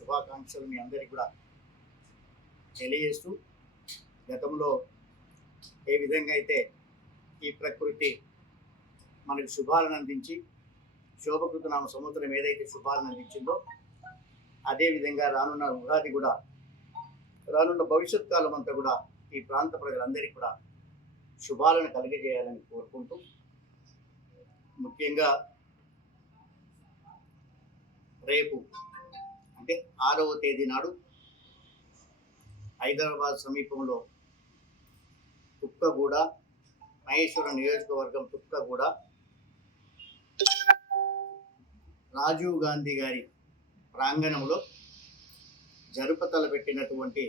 శుభాకాంక్షలు మీ అందరికీ కూడా తెలియజేస్తూ, గతంలో ఏ విధంగా అయితే ఈ ప్రకృతి మనకు శుభాలను అందించి శోభకృతనామ సంవత్సరం ఏదైతే శుభాలను అందించిందో అదేవిధంగా రానున్న ఉగాది కూడా, రానున్న భవిష్యత్ కాలం అంతా కూడా ఈ ప్రాంత ప్రజలందరికీ కూడా శుభాలను కలిగజేయాలని కోరుకుంటూ, ముఖ్యంగా రేపు అంటే 6వ తేదీ నాడు హైదరాబాద్ సమీపంలో తుక్కగూడ, మహేశ్వరం నియోజకవర్గం తుక్కగూడ రాజీవ్ గాంధీ గారి ప్రాంగణంలో జరుపతలపెట్టినటువంటి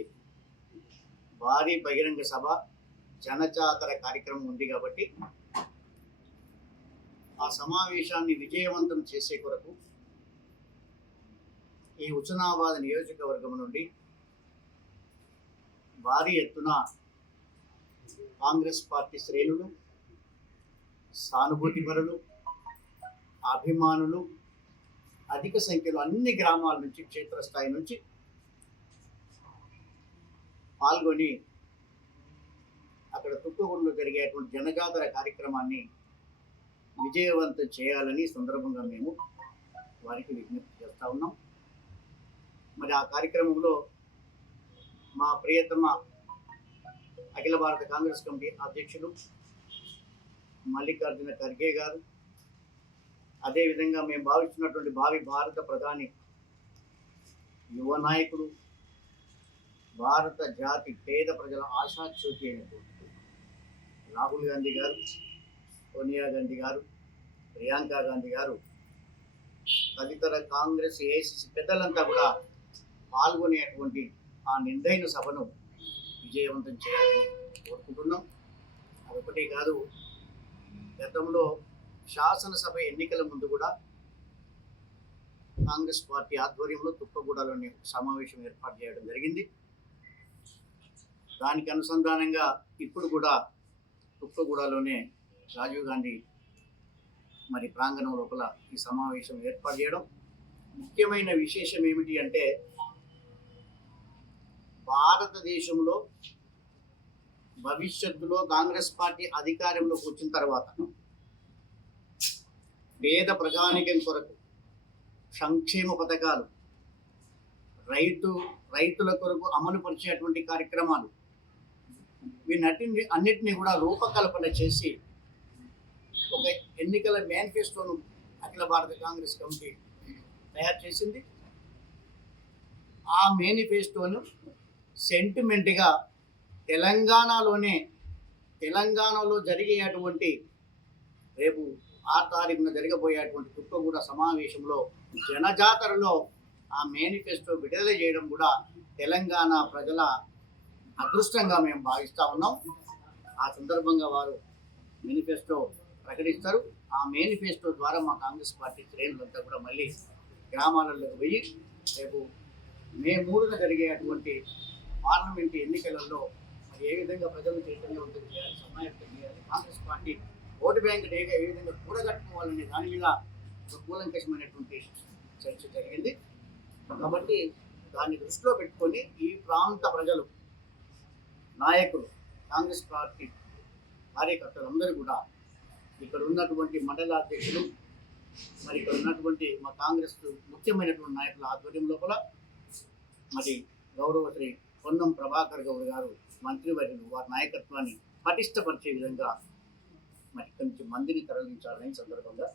భారీ బహిరంగ సభ, జనజాతర కార్యక్రమం ఉంది కాబట్టి ఆ సమావేశాన్ని విజయవంతం చేసే కొరకు ఈ హుస్నాబాద్ నియోజకవర్గం నుండి భారీ ఎత్తున కాంగ్రెస్ పార్టీ శ్రేణులు, సానుభూతిపరులు, అభిమానులు అధిక సంఖ్యలో అన్ని గ్రామాల నుంచి, క్షేత్రస్థాయి నుంచి పాల్గొని అక్కడ తుక్కుగూడలో జరిగేటువంటి జనజాతర కార్యక్రమాన్ని విజయవంతం చేయాలని సందర్భంగా మేము వారికి విజ్ఞప్తి చేస్తూ ఉన్నాం. మరి ఆ కార్యక్రమంలో మా ప్రియతమ అఖిల భారత కాంగ్రెస్ కమిటీ అధ్యక్షులు మల్లికార్జున ఖర్గే గారు, అదేవిధంగా మేము భావిస్తున్నటువంటి భావి భారత ప్రధాని, యువ నాయకుడు, భారత జాతి పేద ప్రజల ఆశాజ్యోతి అయినటువంటి రాహుల్ గాంధీ గారు, సోనియా గాంధీ గారు, ప్రియాంక గాంధీ గారు, తదితర కాంగ్రెస్ ఏఐసిసి పెద్దలంతా కూడా పాల్గొనేటువంటి ఆ నిండైన సభను విజయవంతం చేయాలని కోరుకుంటున్నాం. అదొకటే కాదు, గతంలో శాసనసభ ఎన్నికల ముందు కూడా కాంగ్రెస్ పార్టీ ఆధ్వర్యంలో తుక్కగూడలోని సమావేశం ఏర్పాటు చేయడం జరిగింది. దానికి అనుసంధానంగా ఇప్పుడు కూడా తుక్కగూడలోనే రాజీవ్ గాంధీ మరి ప్రాంగణం లోపల ఈ సమావేశం ఏర్పాటు చేయడం. ముఖ్యమైన విశేషం ఏమిటి అంటే, భారతదేశంలో భవిష్యత్తులో కాంగ్రెస్ పార్టీ అధికారంలోకి వచ్చిన తర్వాత పేద ప్రజానికం కొరకు సంక్షేమ పథకాలు, రైతుల కొరకు అమలు పరిచేటువంటి కార్యక్రమాలు, అన్నిటినీ కూడా రూపకల్పన చేసి ఒక ఎన్నికల మేనిఫెస్టోను అఖిల భారత కాంగ్రెస్ కమిటీ తయారు చేసింది. ఆ మేనిఫెస్టోను సెంటిమెంట్గా తెలంగాణలో జరిగేటువంటి రేపు 6 తారీఖున జరగబోయేటువంటి తుక్కగూడ సమావేశంలో జనజాతరలో ఆ మేనిఫెస్టో విడుదల చేయడం కూడా తెలంగాణ ప్రజల అదృష్టంగా మేము భావిస్తూ ఉన్నాం. ఆ సందర్భంగా వారు మేనిఫెస్టో ప్రకటిస్తారు. ఆ మేనిఫెస్టో ద్వారా మా కాంగ్రెస్ పార్టీ శ్రేణులంతా కూడా మళ్ళీ గ్రామాలలోకి పోయి రేపు మే 3న జరిగేటువంటి పార్లమెంటు ఎన్నికలలో మరి ఏ విధంగా ప్రజలను చైతన్యవంతం చేయాలి, సమాయత్తం చేయాలి, కాంగ్రెస్ పార్టీ ఓటు బ్యాంక్ డేగా ఏ విధంగా కూడగట్టుకోవాలనే దాని మీద కూలంకషమైనటువంటి చర్చ జరిగింది. కాబట్టి దాన్ని దృష్టిలో పెట్టుకొని ఈ ప్రాంత ప్రజలు, నాయకులు, కాంగ్రెస్ పార్టీ కార్యకర్తలందరూ కూడా ఇక్కడ ఉన్నటువంటి మండల అధ్యక్షులు, మరి ఇక్కడ ఉన్నటువంటి మా కాంగ్రెస్ ముఖ్యమైనటువంటి నాయకుల ఆధ్వర్యం లోపల మరి గౌరవ శ్రీ పొన్నం ప్రభాకర్ గౌడ్ గారు మంత్రివర్యులు వారి నాయకత్వాన్ని పటిష్టపరిచే విధంగా మరి ఇక్కడి నుంచి మందిని తరలించాలని సందర్భంగా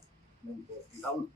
మేము కోరుకుంటా ఉన్నాం.